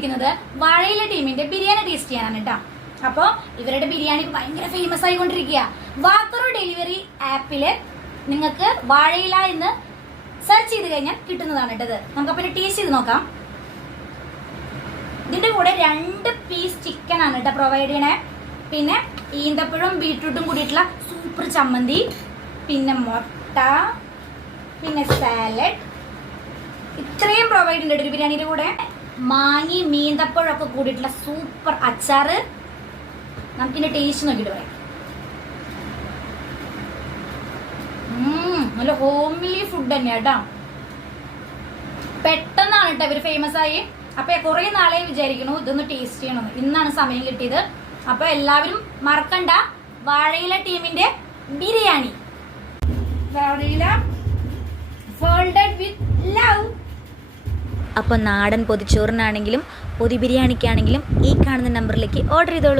വന്നിരിക്കുന്നത് വാഴയില ടീമിന്റെ ബിരിയാണി ടേസ്റ്റ് ചെയ്യാനാണ് കേട്ടോ. അപ്പോൾ ഇവരുടെ ബിരിയാണി ഭയങ്കര ഫേമസ് ആയിക്കൊണ്ടിരിക്കുക. വാക്കറോ ഡെലിവറി ആപ്പില് നിങ്ങൾക്ക് വാഴയില എന്ന് സെർച്ച് ചെയ്ത് കഴിഞ്ഞാൽ കിട്ടുന്നതാണ് കേട്ടത്. നമുക്കപ്പോൾ ടേസ്റ്റ് ചെയ്ത് നോക്കാം. ഇതിന്റെ കൂടെ 2 പീസ് ചിക്കൻ ആണ് കേട്ടോ പ്രൊവൈഡ് ചെയ്യണേ. പിന്നെ ഈന്തപ്പഴവും ബീട്രൂട്ടും കൂടിയിട്ടുള്ള സൂപ്പർ ചമ്മന്തി, പിന്നെ മുട്ട, പിന്നെ സാലഡ്, ഇത്രയും പ്രൊവൈഡ് ഉണ്ട് ഒരു ബിരിയാണിയുടെ കൂടെ. മാങ്ങി മീന്തപ്പഴമൊക്കെ കൂടിയിട്ടുള്ള സൂപ്പർ അച്ചാറ്. നമുക്കിന്റെ ടേസ്റ്റ് നോക്കിയിട്ട് പറയാം. നല്ല ഹോംലി ഫുഡ് തന്നെയാണ് കേട്ടോ. പെട്ടെന്നാണ് കേട്ടോ ഇവര് ഫേമസ് ആയി. അപ്പൊ കുറെ നാളെ വിചാരിക്കണു ഇതൊന്ന് ടേസ്റ്റ് ചെയ്യണമെന്ന്. ഇന്നാണ് സമയം കിട്ടിയത്. അപ്പൊ എല്ലാവരും മറക്കണ്ട വാഴയില ടീമിന്റെ ബിരിയാണി. വാഴയില ഫോൾഡഡ് വിത്ത് ലവ്. അപ്പോൾ നാടൻ പൊതിച്ചോറിനാണെങ്കിലും പൊതി ബിരിയാണിക്കാണെങ്കിലും ഈ കാണുന്ന നമ്പറിലേക്ക് ഓർഡർ ചെയ്തോളൂ.